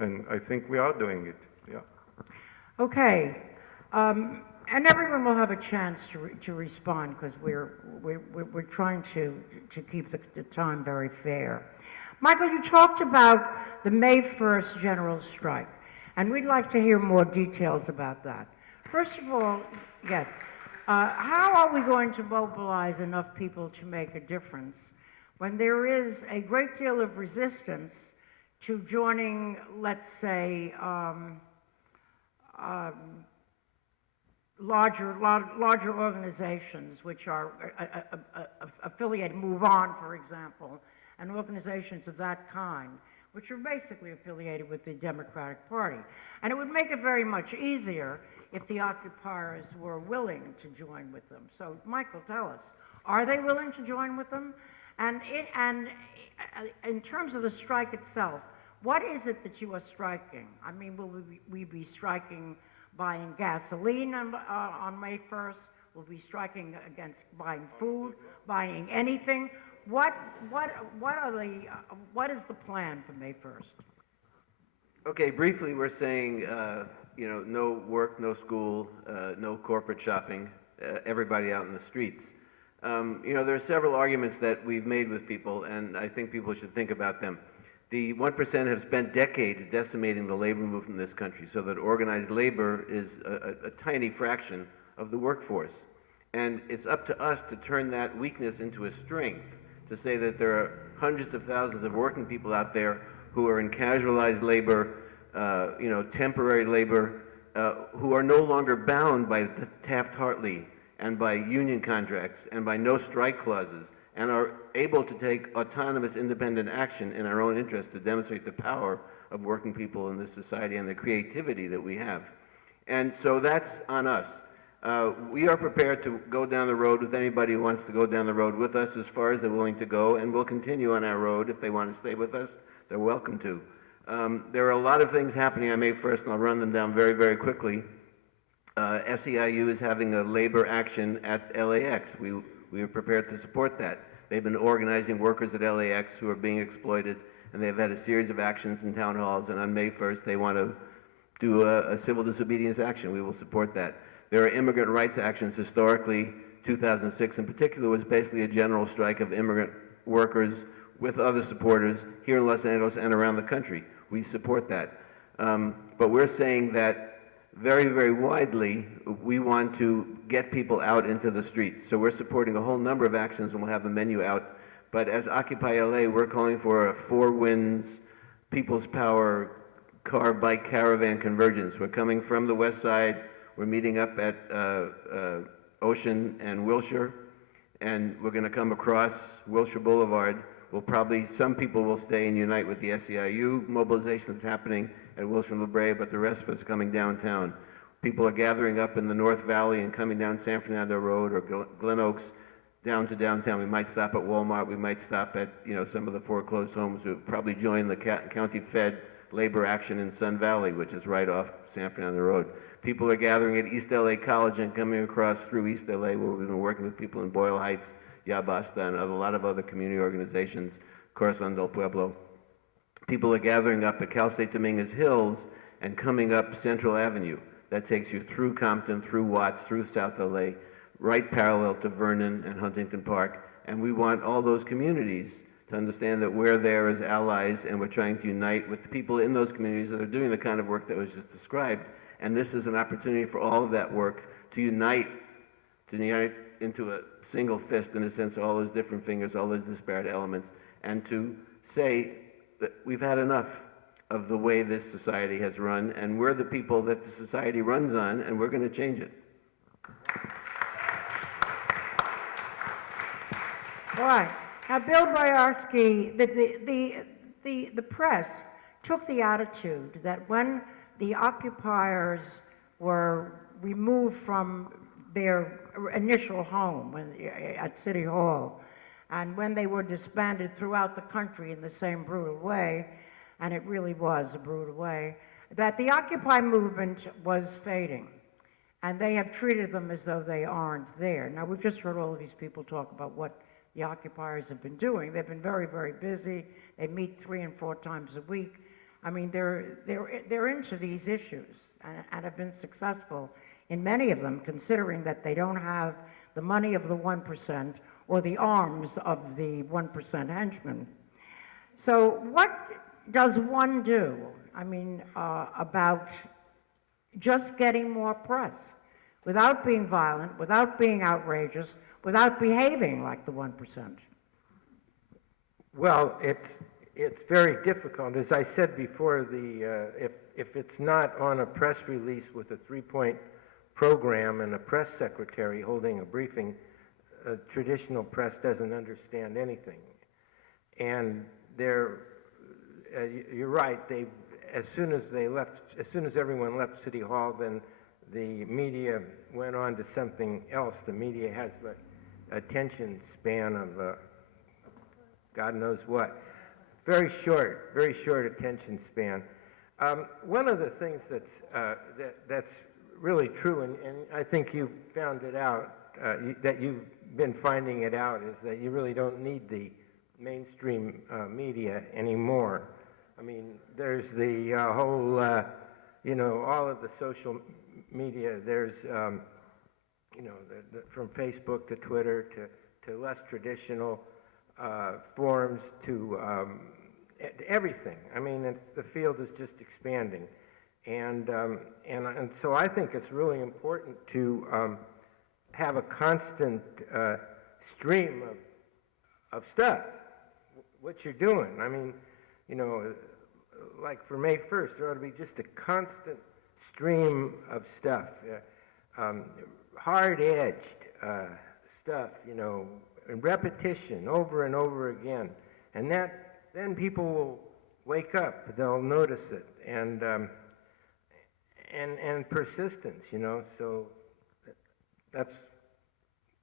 And I think we are doing it, yeah. Okay, and everyone will have a chance to respond because we're trying to keep the time very fair. Michael, you talked about the May 1st general strike, and we'd like to hear more details about that. First of all, yes, how are we going to mobilize enough people to make a difference when there is a great deal of resistance to joining, let's say, larger organizations which are affiliated, Move On, for example, and organizations of that kind, which are basically affiliated with the Democratic Party. And it would make it very much easier if the occupiers were willing to join with them. So, Michael, tell us, are they willing to join with them? And in terms of the strike itself, what is it that you are striking? I mean, will we be striking buying gasoline on May 1st? Will we be striking against buying food, buying anything? What is the plan for May 1st? Okay, briefly, we're saying, no work, no school, no corporate shopping, everybody out in the streets. There are several arguments that we've made with people, and I think people should think about them. The 1% have spent decades decimating the labor movement in this country so that organized labor is a tiny fraction of the workforce. And it's up to us to turn that weakness into a strength, to say that there are hundreds of thousands of working people out there who are in casualized labor, temporary labor, who are no longer bound by the Taft-Hartley and by union contracts and by no strike clauses, and are able to take autonomous, independent action in our own interest to demonstrate the power of working people in this society and the creativity that we have. And so that's on us. We are prepared to go down the road with anybody who wants to go down the road with us as far as they're willing to go, and we'll continue on our road. If they want to stay with us, they're welcome to. There are a lot of things happening on May 1st, and I'll run them down very, very quickly. SEIU is having a labor action at LAX. We are prepared to support that. They've been organizing workers at LAX who are being exploited, and they've had a series of actions in town halls, and on May 1st they want to do a civil disobedience action. We will support that. There are immigrant rights actions. Historically, 2006 in particular was basically a general strike of immigrant workers with other supporters here in Los Angeles and around the country. We support that. But we're saying that very, very widely, we want to get people out into the streets. So we're supporting a whole number of actions, and we'll have the menu out. But as Occupy LA, we're calling for a Four Winds, People's Power, car, bike, caravan convergence. We're coming from the west side, We're meeting up at Ocean and Wilshire, and we're going to come across Wilshire Boulevard. Some people will stay and unite with the SEIU mobilization that's happening at Wilshire and La Brea, but the rest of us are coming downtown. People are gathering up in the North Valley and coming down San Fernando Road or Glen Oaks down to downtown. We might stop at Walmart. We might stop at, some of the foreclosed homes. We'll probably join the County Fed labor action in Sun Valley, which is right off San Fernando Road. People are gathering at East LA College and coming across through East LA, where we've been working with people in Boyle Heights, Yabasta, and a lot of other community organizations, Corazon del Pueblo. People are gathering up at Cal State Dominguez Hills and coming up Central Avenue. That takes you through Compton, through Watts, through South LA, right parallel to Vernon and Huntington Park. And we want all those communities to understand that we're there as allies, and we're trying to unite with the people in those communities that are doing the kind of work that was just described. And this is an opportunity for all of that work to unite into a single fist, in a sense, all those different fingers, all those disparate elements, and to say that we've had enough of the way this society has run, and we're the people that the society runs on, and we're going to change it. All right. Now, Bill Boyarsky, the press took the attitude that when the occupiers were removed from their initial home at City Hall, and when they were disbanded throughout the country in the same brutal way, and it really was a brutal way, that the Occupy movement was fading. And they have treated them as though they aren't there. Now, we've just heard all of these people talk about what the occupiers have been doing. They've been very, very busy. They meet 3 and 4 times a week. I mean, they're into these issues and have been successful in many of them, considering that they don't have the money of the 1% or the arms of the 1% henchmen. So what does one do, about just getting more press without being violent, without being outrageous, without behaving like the 1%? Well, it's very difficult. As I said before, if it's not on a press release with a 3-point program and a press secretary holding a briefing, traditional press doesn't understand anything. And you're right. As soon as everyone left City Hall, then the media went on to something else. The media has the attention span of God knows what. Very short attention span. One of the things that's really true, and I think you found it out, that you've been finding it out, is that you really don't need the mainstream media anymore. I mean, there's the whole, all of the social media. There's, from Facebook to Twitter to less traditional forums to everything. I mean, the field is just expanding, and so I think it's really important to have a constant stream of stuff. What you're doing. I mean, like for May 1st, there ought to be just a constant stream of stuff, hard-edged stuff, and repetition over and over again, and then people will wake up. They'll notice it, and persistence, So that's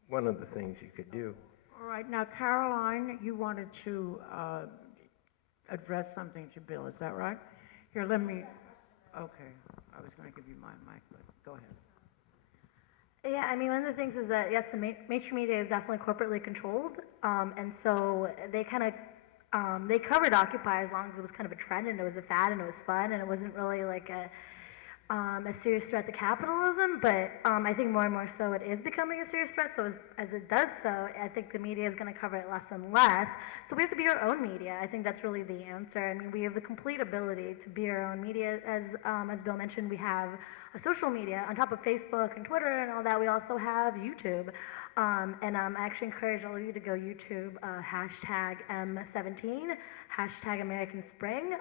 one of the things you could do. All right. Now, Caroline, you wanted to address something to Bill. Is that right? Here, let me. Okay. I was going to give you my mic, but go ahead. Yeah, one of the things is that, yes, the mainstream media is definitely corporately controlled, and so they kind of, they covered Occupy as long as it was kind of a trend and it was a fad and it was fun and it wasn't really like a serious threat to capitalism, but I think more and more so it is becoming a serious threat, so as it does so, I think the media is going to cover it less and less, so we have to be our own media. I think that's really the answer. We have the complete ability to be our own media. As Bill mentioned, we have a social media on top of Facebook and Twitter and all that. We also have YouTube, and I actually encourage all of you to go YouTube #M17 hashtag American Spring.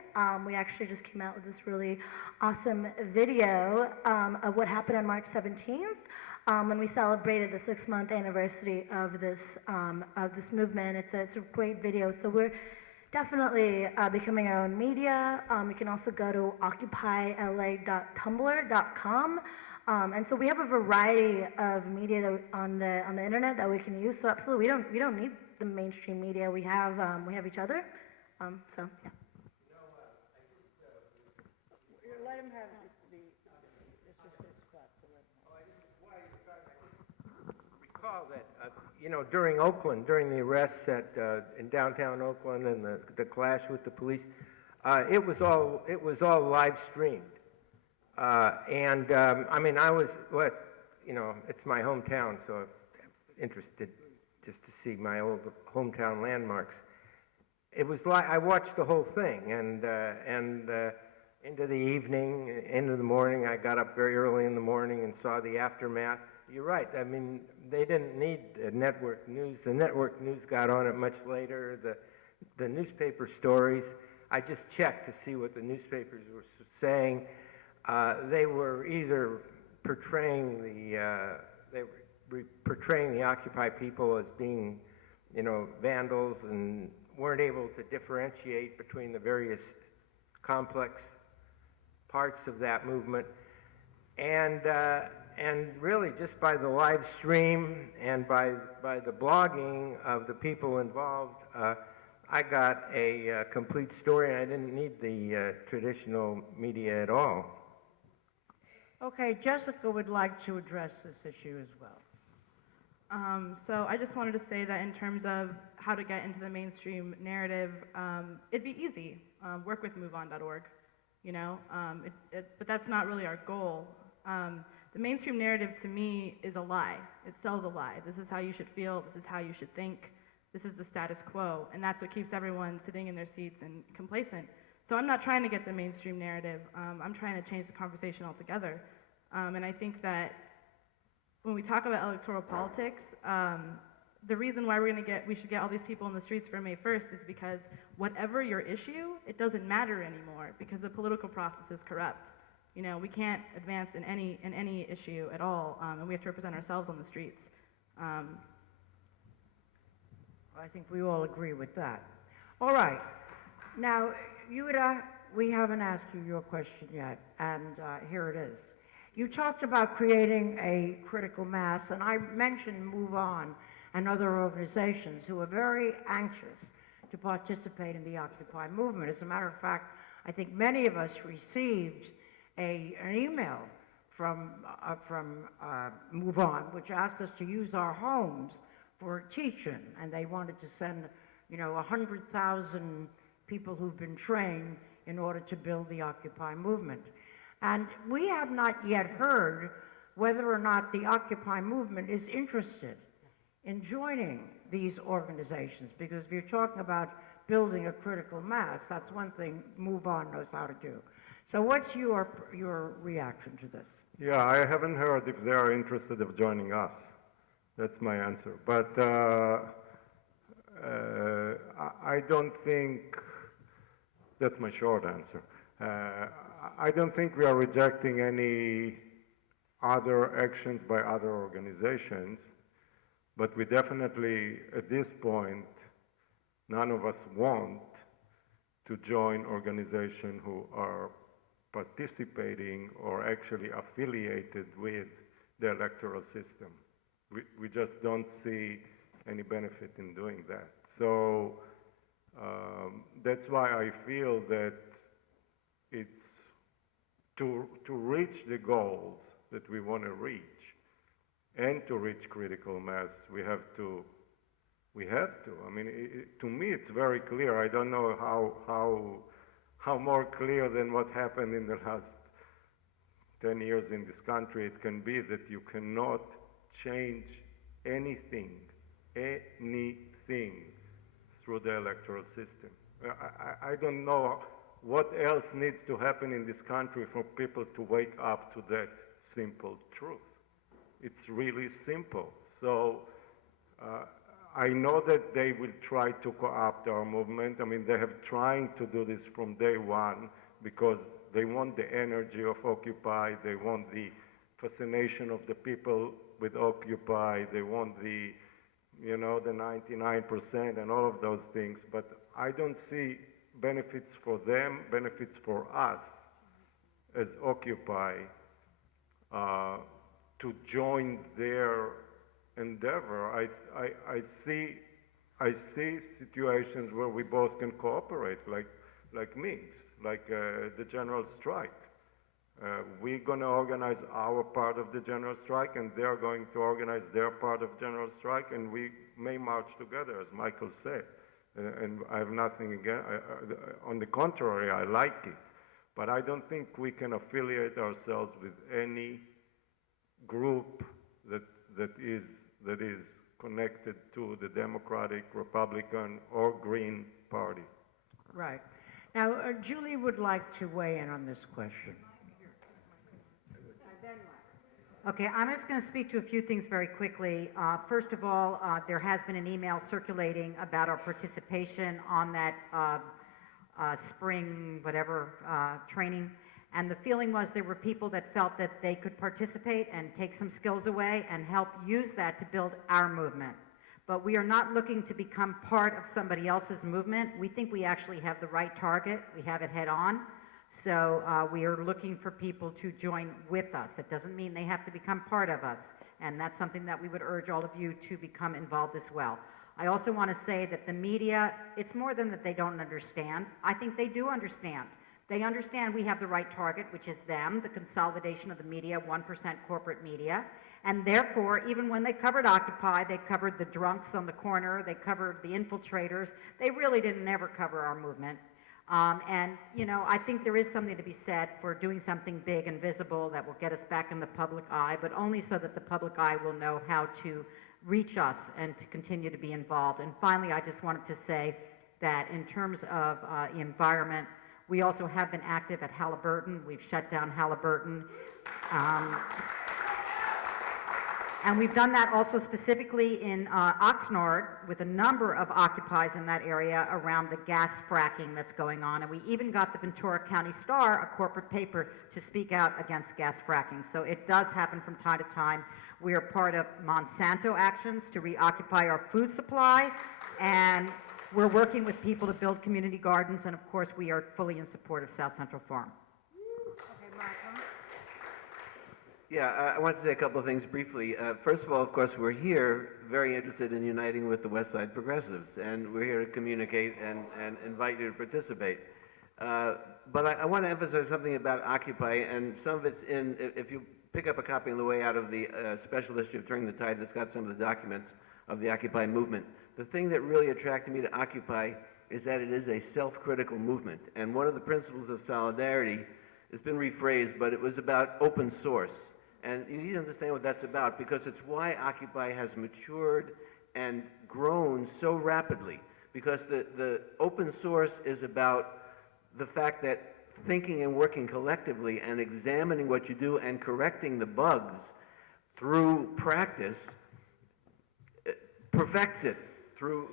We actually just came out with this really awesome video of what happened on March 17th when we celebrated the 6-month anniversary of this movement. It's a great video. So we're definitely becoming our own media. You can also go to occupyla.tumblr.com. And so we have a variety of media on the internet that we can use. So absolutely, we don't need the mainstream media. We have each other. So yeah. Let him have recall that, during Oakland, during the arrests in downtown Oakland and the clash with the police, it was all live streamed. I mean, it's my hometown, so I'm interested just to see my old hometown landmarks. It was like I watched the whole thing, and into the evening, into the morning, I got up very early in the morning and saw the aftermath. You're right. I mean, they didn't need network news. The network news got on it much later. The newspaper stories, I just checked to see what the newspapers were saying. They were either portraying the Occupy people as being, vandals, and weren't able to differentiate between the various complex parts of that movement. And really, just by the live stream and by the blogging of the people involved, I got a complete story, and I didn't need the traditional media at all. Okay, Jessica would like to address this issue as well. So I just wanted to say that in terms of how to get into the mainstream narrative, it'd be easy. Work with MoveOn.org, but that's not really our goal. The mainstream narrative to me is a lie. It sells a lie. This is how you should feel. This is how you should think. This is the status quo. And that's what keeps everyone sitting in their seats and complacent. So I'm not trying to get the mainstream narrative. I'm trying to change the conversation altogether. And I think that when we talk about electoral politics, the reason why we should get all these people in the streets for May 1st is because whatever your issue, it doesn't matter anymore because the political process is corrupt. We can't advance in any issue at all, and we have to represent ourselves on the streets. I think we all agree with that. All right. Now, Yuda, we haven't asked you your question yet, and here it is. You talked about creating a critical mass, and I mentioned Move On and other organizations who are very anxious to participate in the Occupy movement. As a matter of fact, I think many of us received an email from Move On, which asked us to use our homes for teaching, and they wanted to send, 100,000 people who've been trained in order to build the Occupy movement. And we have not yet heard whether or not the Occupy movement is interested in joining these organizations, because if you're talking about building a critical mass, that's one thing Move On knows how to do. So what's your reaction to this? Yeah, I haven't heard if they are interested of joining us. That's my answer. But I don't think, that's my short answer. I don't think we are rejecting any other actions by other organizations, but we definitely, at this point, none of us want to join organizations who are participating or actually affiliated with the electoral system. We just don't see any benefit in doing that. So that's why I feel that it's to reach the goals that we want to reach and to reach critical mass, we have to. I mean, to me, it's very clear. I don't know how more clear than what happened in the last 10 years in this country it can be that you cannot change anything through the electoral system. I don't know what else needs to happen in this country for people to wake up to that simple truth. It's really simple. So I know that they will try to co-opt our movement. I mean, they have trying to do this from day one because they want the energy of Occupy, they want the fascination of the people with Occupy, they want the, you know, the 99% and all of those things. But I don't see benefits for them, benefits for us as Occupy to join their endeavor. I see situations where we both can cooperate, like Minsk, like the general strike. We're going to organize our part of the general strike, and they're going to organize their part of general strike, and we may march together, as Michael said. And I have nothing against. On the contrary, I like it. But I don't think we can affiliate ourselves with any group that is connected to the Democratic, Republican, or Green Party. Right. Now, Julie would like to weigh in on this question. Okay, I'm just going to speak to a few things very quickly. First of all, there has been an email circulating about our participation on that spring, whatever, training. And the feeling was there were people that felt that they could participate and take some skills away and help use that to build our movement. But we are not looking to become part of somebody else's movement. We think we actually have the right target. We have it head on. So we are looking for people to join with us. It doesn't mean they have to become part of us. And that's something that we would urge all of you to become involved as well. I also want to say that the media, it's more than that they don't understand. I think they do understand. They understand we have the right target, which is them, the consolidation of the media, 1% corporate media. And therefore, even when they covered Occupy, they covered the drunks on the corner, they covered the infiltrators. They really didn't ever cover our movement. And, you know, I think there is something to be said for doing something big and visible that will get us back in the public eye, but only so that the public eye will know how to reach us and to continue to be involved. And finally, I just wanted to say that in terms of environment, we also have been active at Halliburton. We've shut down Halliburton. And we've done that also specifically in Oxnard with a number of occupies in that area around the gas fracking that's going on. And we even got the Ventura County Star, a corporate paper, to speak out against gas fracking. So it does happen from time to time. We are part of Monsanto actions to reoccupy our food supply. And we're working with people to build community gardens. And of course, we are fully in support of South Central Farm. Yeah, I want to say a couple of things briefly. First of all, of course, we're here very interested in uniting with the West Side Progressives, and we're here to communicate and invite you to participate. But I want to emphasize something about Occupy, and some of it's in, if you pick up a copy on the way out of the special issue of Turning the Tide that's got some of the documents of the Occupy movement. The thing that really attracted me to Occupy is that it is a self-critical movement, and one of the principles of solidarity, it's been rephrased, but it was about open source. And you need to understand what that's about, because it's why Occupy has matured and grown so rapidly. Because the open source is about the fact that thinking and working collectively and examining what you do and correcting the bugs through practice perfects it through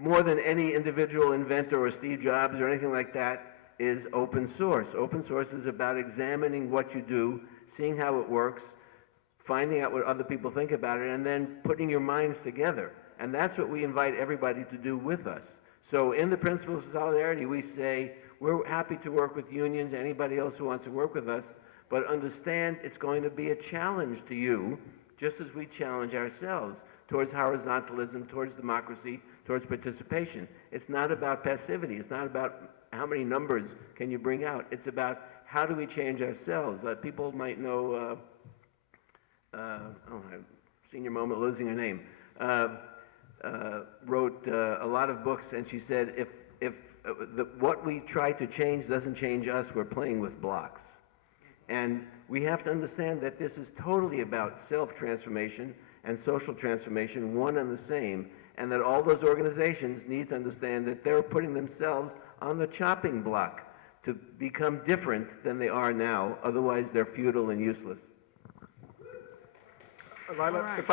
more than any individual inventor or Steve Jobs or anything like that is open source. Open source is about examining what you do, seeing how it works, finding out what other people think about it, and then putting your minds together. And that's what we invite everybody to do with us. So in the principles of solidarity, we say we're happy to work with unions, anybody else who wants to work with us, but understand it's going to be a challenge to you, just as we challenge ourselves towards horizontalism, towards democracy, towards participation. It's not about passivity. It's not about how many numbers can you bring out. It's about how do we change ourselves? People might know, senior moment, losing her name, wrote a lot of books, and she said, if what we try to change doesn't change us, we're playing with blocks. And we have to understand that this is totally about self-transformation and social transformation, one and the same, and that all those organizations need to understand that they're putting themselves on the chopping block to become different than they are now, otherwise they're futile and useless. Lila, All right. if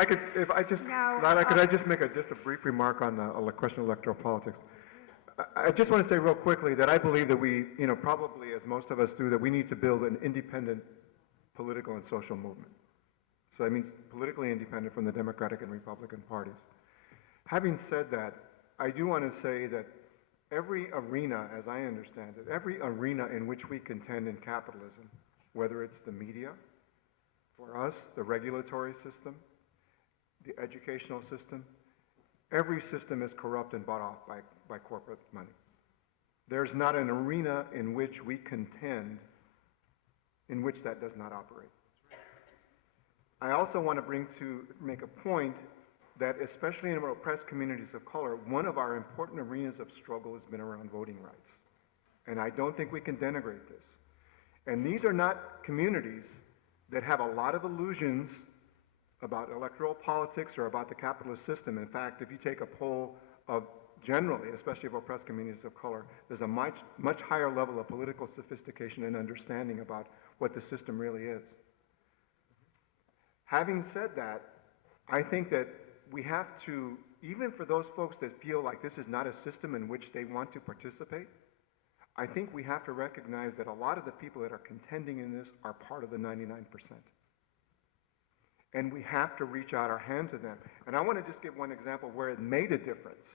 I just, Now, Lila, could I just make just a brief remark on the question of electoral politics? I just want to say real quickly that I believe that we, probably as most of us do, that we need to build an independent political and social movement. So that means politically independent from the Democratic and Republican parties. Having said that, I do want to say that every arena, as I understand it, every arena in which we contend in capitalism, whether it's the media, for us, the regulatory system, the educational system, every system is corrupt and bought off by corporate money. There's not an arena in which we contend in which that does not operate. I also want to make a point that especially in our oppressed communities of color, one of our important arenas of struggle has been around voting rights. And I don't think we can denigrate this. And these are not communities that have a lot of illusions about electoral politics or about the capitalist system. In fact, if you take a poll of generally, especially of oppressed communities of color, there's a much higher level of political sophistication and understanding about what the system really is. Having said that, I think that we have to, even for those folks that feel like this is not a system in which they want to participate, I think we have to recognize that a lot of the people that are contending in this are part of the 99%. And we have to reach out our hand to them. And I want to just give one example where it made a difference.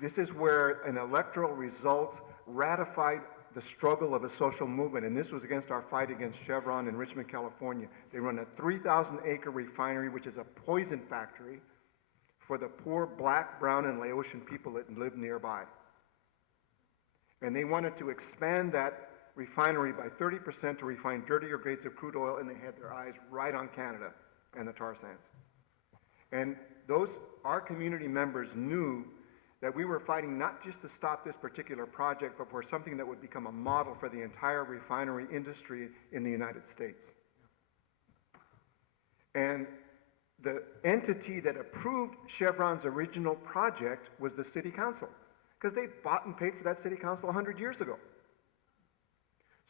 This is where an electoral result ratified the struggle of a social movement, and this was against our fight against Chevron in Richmond, California. They run a 3,000-acre refinery, which is a poison factory for the poor black, brown, and Laotian people that live nearby. And they wanted to expand that refinery by 30% to refine dirtier grades of crude oil, and they had their eyes right on Canada and the tar sands. And our community members knew that we were fighting not just to stop this particular project, but for something that would become a model for the entire refinery industry in the United States. And the entity that approved Chevron's original project was the city council, because they bought and paid for that city council 100 years ago.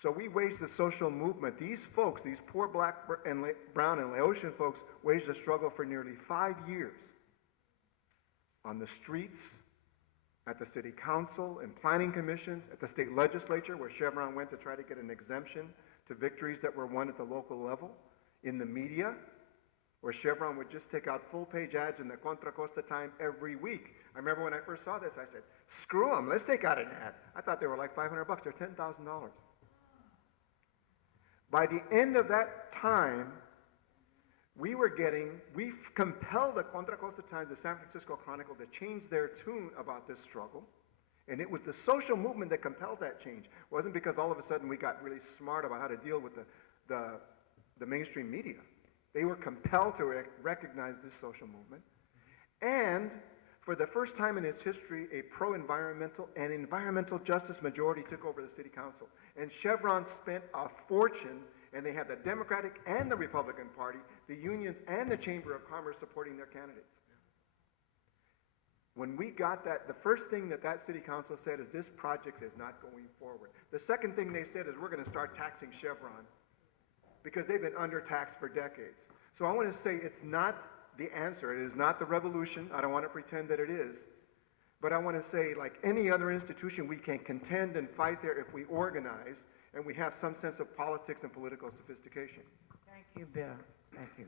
So we waged a social movement. These folks, these poor black and brown and Laotian folks, waged a struggle for nearly 5 years on the streets, at the city council, in planning commissions, at the state legislature, where Chevron went to try to get an exemption to victories that were won at the local level, in the media, where Chevron would just take out full-page ads in the Contra Costa Time every week. I remember when I first saw this, I said, screw them, let's take out an ad. I thought they were like $500, they're $10,000. By the end of that time, we compelled the Contra Costa Times, the San Francisco Chronicle, to change their tune about this struggle. And it was the social movement that compelled that change. It wasn't because all of a sudden we got really smart about how to deal with the mainstream media. They were compelled to recognize this social movement. And for the first time in its history, a pro-environmental and environmental justice majority took over the city council. And Chevron spent a fortune, and they had the Democratic and the Republican Party, the unions and the Chamber of Commerce supporting their candidates. When we got that, the first thing that city council said is this project is not going forward. The second thing they said is we're going to start taxing Chevron because they've been undertaxed for decades. So I want to say it's not the answer. It is not the revolution. I don't want to pretend that it is. But I want to say, like any other institution, we can contend and fight there if we organize and we have some sense of politics and political sophistication. Thank you, Bill. Thank you.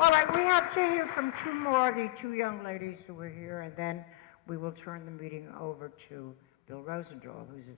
All right, we have to hear from two more of the two young ladies who were here, and then we will turn the meeting over to Bill Rosendahl, who's